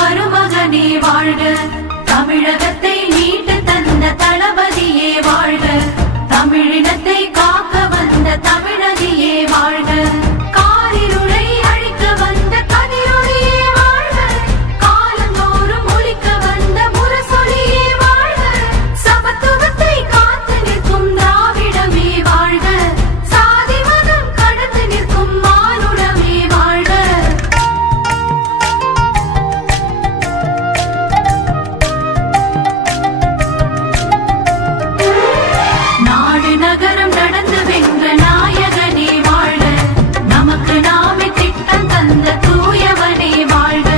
மருமகனே வாழ்க, தமிழகத்தை மீட்டு தந்த தளபதியே வாழ்க, தமிழினத்தை காக்க வந்த தமிழதியே வாழ்க, காரிருளை அழிக்க வந்த கதிரொளியே வாழ்க, காலந்தோறும் ஒலிக்க வந்த முரசொலியே வாழ்க, சமத்துவத்தை காத்து நிற்கும் திராவிடமே வாழ்க, சாதி மதம் கடந்து நிற்கும் மானுடமே வாழ்க. நாடு நகரம் நடந்து வென்ற நாயகனே வாழ்க, நமக்கு நாமே திட்டம் தந்த தூயவனே வாழ்க,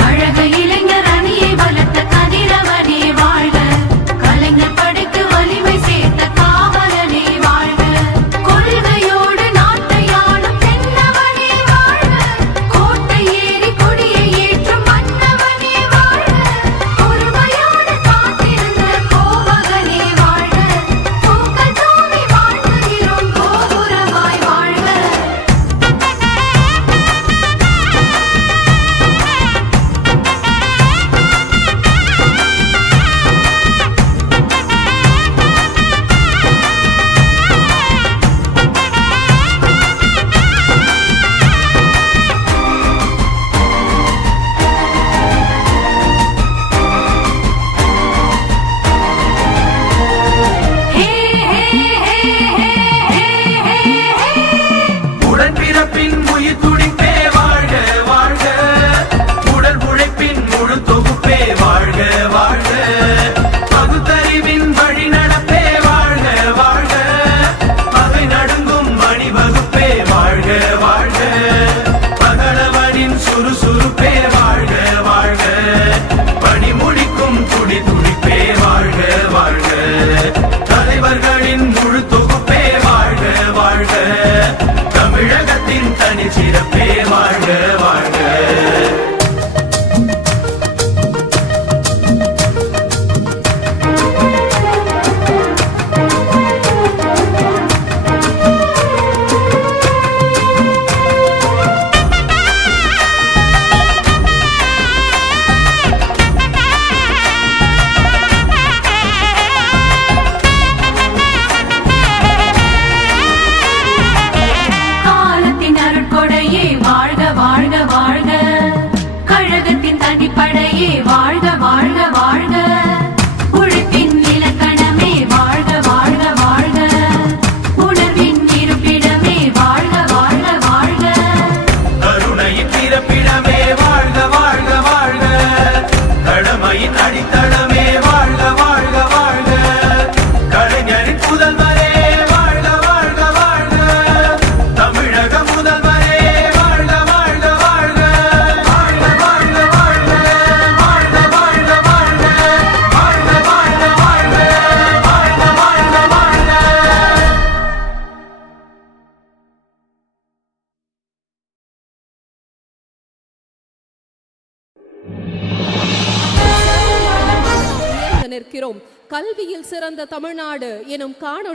கழக இளைஞர் அணியை வளர்த்த கதிரவனே வாழ்க, கலைஞர் படைத்து வலிமை சேர்த்த காவலனே வாழ்க, கொள்கையோடு நாட்டை ஆளும் தென்னவனே வாழ்க, கோட்டை ஏறி கொடியை ஏற்றும் மன்னவனே வாழ்க, பொறுமையோடு காத்திருந்த கோமகனே வாழ்க, பூக்கள் தூவி வாழ்த்துகிறோம் கோபுரமாய் வாழ்க. ஹே ஹே ஹே ஹே ஹே ஹே. உடன்பிறப்பின் உயிர் துடிப்பே வாழ்க வாழ்க, உடல் உழைப்பின் முழு தொகுப்பே வாழ்க வாழ்க, பகுத்தறிவின் வழி நடப்பே வாழ்க வாழ்க, பகை நடுங்கும் மணிவகுப்பே வாழ்க வாழ்க, பகலவனின் சுறுசுறுப்பே வாழ்க வாழ்க, பணி முடிக்கும் துடி துடிப்பே வாழ்க வாழ்க, தலைவர்களின் முழு தொகுப்பே வாழ்க வாழ்க, தமிழகத்தின் தனி சிறப்பே வாழ்க வாழ்க. காலத்தின் அருட்கொடையே வாழ்க வாழ்க வாழ்க, கழகத்தின் தனிப்படையே வாழ்க வாழ்க வாழ்க, உழைப்பின் இலக்கணமே வாழ்க வாழ்க வாழ்க, உணர்வின் இருப்பிடமே வாழ்க வாழ்க வாழ்க, கருணையின் பிறப்பிடமே வாழ்க வாழ்க வாழ்க, கடமையின் அடித்தளமே வாழ்க வாழ்க வாழ்க, கலைஞரின் புதல்வரே வாழ்க வாழ்க வாழ்க, தமிழக முதல்வரே வாழ்க வாழ்க வாழ்க, வாழ்க வாழ்க வாழ்க, வாழ்க வாழ்க வாழ்க, வாழ்க வாழ்க வாழ்க, வாழ்க வாழ்க வாழ்க. உயர்ந்து நிற்கிறோம். கல்வியில் சிறந்த தமிழ்நாடு எனும் காணொளி